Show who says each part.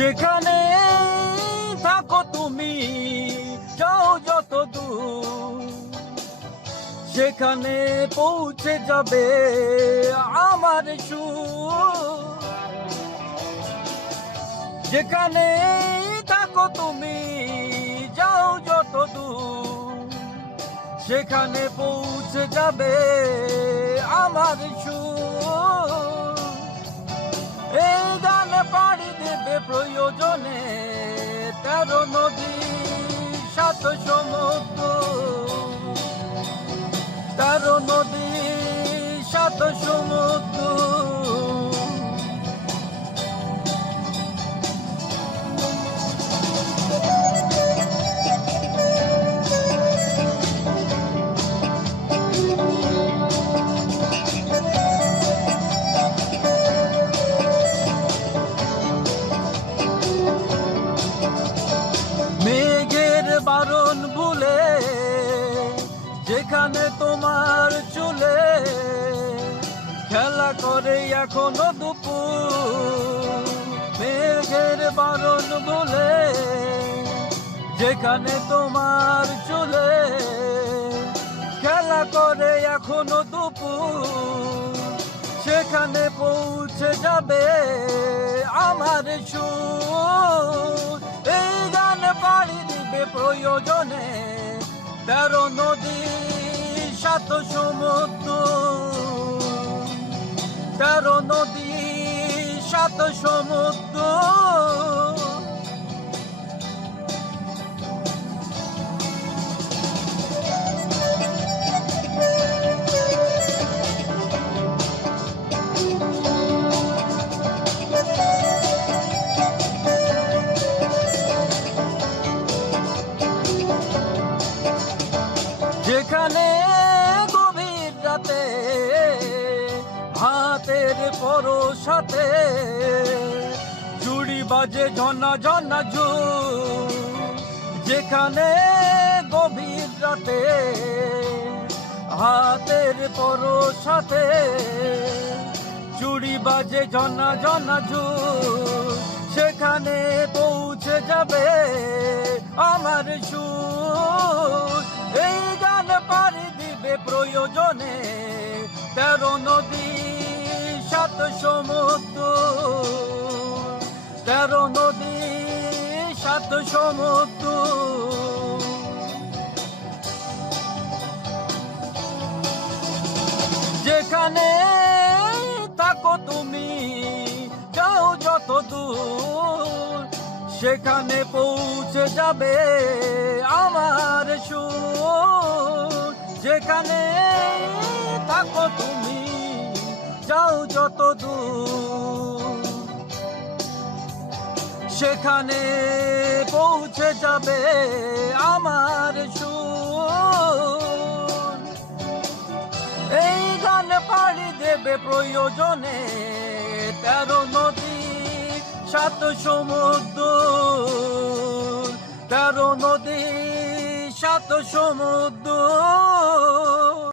Speaker 1: যেখানে থাকো তুমি, যাও যত দূর। সেখানে পৌঁছে যাবে আমার সুর। যেখানে থাকো তুমি, যাও যত দূর। সেখানে পৌঁছে যাবে আমার সুর। প্রয়োজনে তেরো নদী সাত সমুদ্র যেখানে তোমার চুলে খেলা করে এখনও দুপুর, মেঘের বারণ ভুলে যেখানে তোমার চুলে খেলা করে এখনও দুপুর, সেখানে পৌঁছে যাবে আমার সুর। এই গান পাড়ি দিবে প্রয়োজনে। তেরো নদী সাত সমুদ্র। তেরো নদী সাত সমুদ্র। যেখানে গভীর রাতে হাতের পরশাতে চুড়ি বাজে ঝনা ঝনা জু যেখানে গভীর রাতে হাতের পরশাতে চুড়ি বাজে ঝনা ঝনা ঝু সেখানে পৌঁছে যাবে আমার সুর। প্রয়োজনে তেরো নদী, সাত সমুদ্র। তেরো নদী, সাত সমুদ্র। যেখানে থাকো তুমি, যাও যত দূর, সেখানে পৌঁছে যাবে আমার সুর। যেখানে থাকো তুমি, যাও যত দূর। সেখানে পৌঁছে যাবে আমার সুর। এই গান পাড়ি দেবে প্রয়োজনে তেরো নদী, সাত সমুদ্র। তেরো নদী, সাত সমুদ্র।